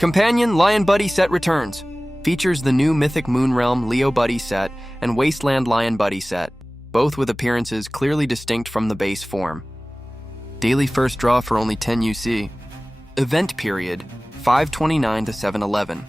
Companion Lion Buddy set returns. Features the new Mythic Moonrealm Leo Buddy set and Wasteland Lion Buddy set, both with appearances clearly distinct from the base form. Daily first draw for only 10 UC. Event period, 5/29 to 7/11.